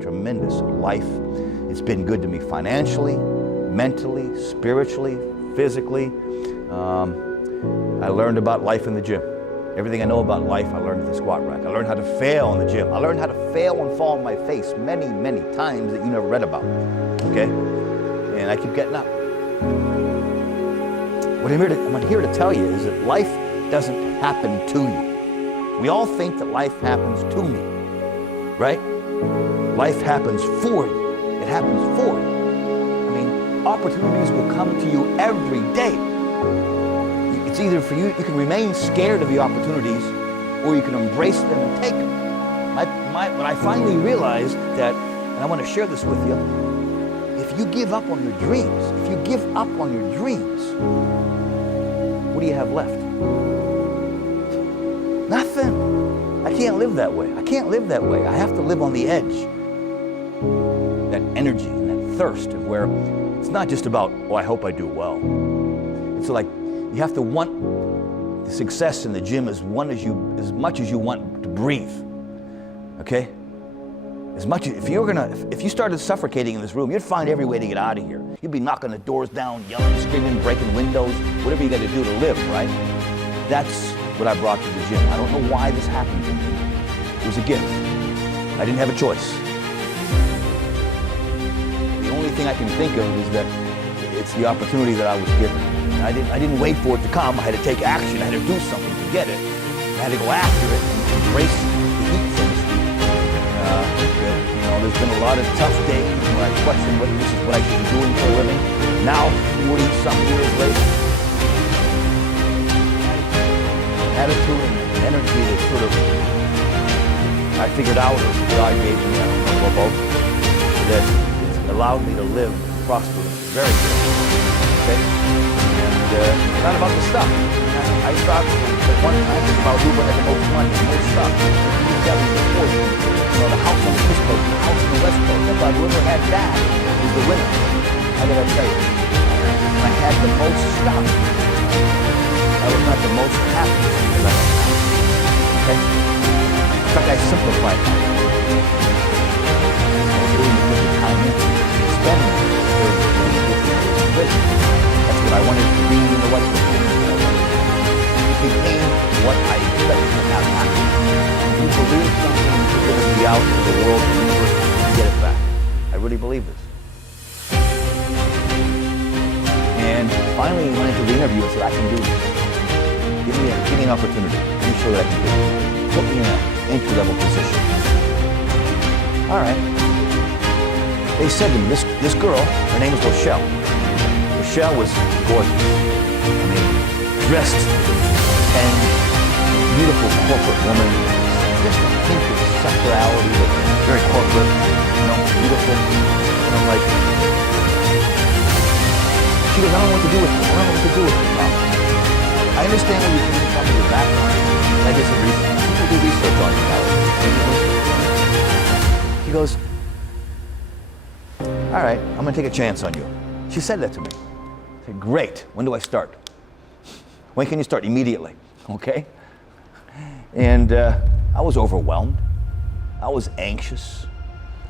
tremendous. Life, it's been good to me financially, mentally, spiritually, physically. I learned about life in the gym. Everything I know about life, I learned at the squat rack. I learned how to fail in the gym. I learned how to fail and fall on my face many, many times that you never read about, okay? And I keep getting up. What I'm here to tell you is that life doesn't happen to you. We all think that life happens to me, right? Life happens for you. It happens for you. I mean, opportunities will come to you every day. It's either for you, you can remain scared of the opportunities, or you can embrace them and take them. When I finally realized that, and I want to share this with you, if you give up on your dreams, what do you have left? Nothing. I can't live that way. I have to live on the edge. That energy and that thirst of where it's not just about, oh, I hope I do well. It's like you have to want the success in the gym as much as you want to breathe. Okay? If you started suffocating in this room, you'd find every way to get out of here. You'd be knocking the doors down, yelling, screaming, breaking windows, whatever you got to do to live, right? That's what I brought to the gym. I don't know why this happened to me. It was a gift. I didn't have a choice. The only thing I can think of is that it's the opportunity that I was given. I didn't wait for it to come. I had to take action. I had to do something to get it. I had to go after it and embrace the heat, so to speak. There's been a lot of tough days where I questioned whether this is what I should be doing for a living. Now, 40-some years later, attitude and energy that sort of I figured out, or God gave me, I don't know, both, that it's allowed me to live prosperous, very good. Okay? And it's not about the stuff. I thought at one time it's about who had the most money, the most stuff. That was the fortune. The house on the East Coast, the house on the West Coast. I thought whoever had that was the winner. How did I tell you? I had the most stuff. I was not the most happy because I had that. Okay? In fact, I simplified that. I was willing to put the time in, spend it, that's what I wanted to be in the West Coast. It became what I expected to have happen. You believe something, you're going to be out into the world and get it back. I really believe this. And finally, he went into the interview and said, I can do this. Give me an opportunity. Let me show that I can do it. Put me in an entry-level position. All right. They said to me, this girl, her name was Rochelle. Rochelle was gorgeous. I mean, dressed and beautiful corporate woman. Just a hint of sexuality, but very corporate, beautiful. And I'm like, she goes, I don't know what to do with it. Mom. I understand where you came from with your background. I did some research. People do research on you. She goes, all right, I'm going to take a chance on you. She said that to me. I said, great. When do I start? When can you start? Immediately. Okay? And I was overwhelmed. I was anxious.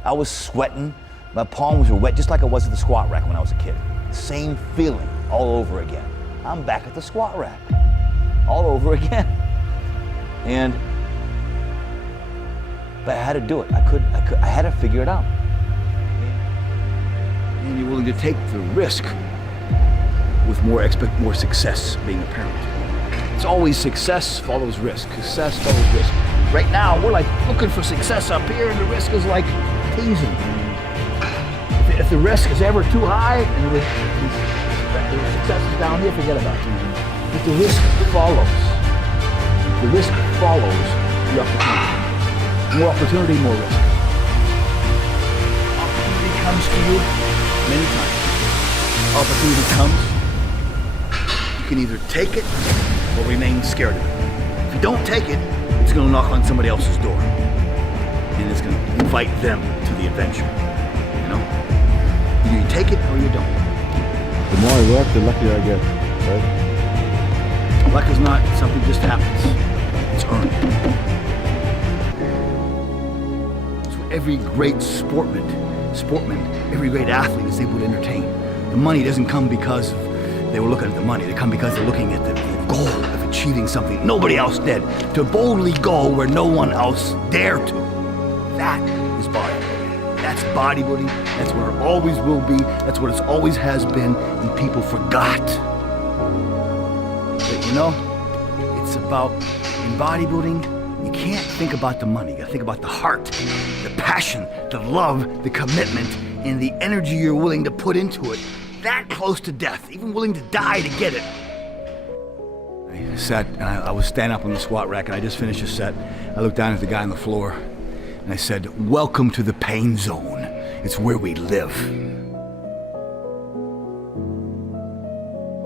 I was sweating. My palms were wet, just like I was at the squat rack when I was a kid. Same feeling all over again. I'm back at the squat rack all over again. But I had to do it. I had to figure it out. And you're willing to take the risk with more success being apparent. It's always success follows risk. Success follows risk. Right now, we're like looking for success up here, and the risk is like teasing. If the risk is ever too high, and the success is down here, forget about it. But the risk follows. The risk follows the opportunity. More opportunity, more risk. Opportunity comes to you many times. Opportunity comes. You can either take it or remain scared of it. If you don't take it, it's going to knock on somebody else's door. And it's going to invite them to the adventure. You know? Either you take it or you don't. The more I work, the luckier I get, right? Luck is not something just happens. It's earned. every great sportman, every great athlete is able to entertain. The money doesn't come because they were looking at the money. They come because they're looking at the goal of achieving something nobody else did. To boldly go where no one else dared to. That is bodybuilding. That's bodybuilding. That's what it always will be. That's what it always has been. And people forgot. But you know, it's about, in bodybuilding, you can't think about the money. You gotta think about the heart, the passion, the love, the commitment, and the energy you're willing to put into it. That close to death, even willing to die to get it. I sat, and I was standing up on the squat rack, and I just finished a set. I looked down at the guy on the floor, and I said, "Welcome to the pain zone. It's where we live."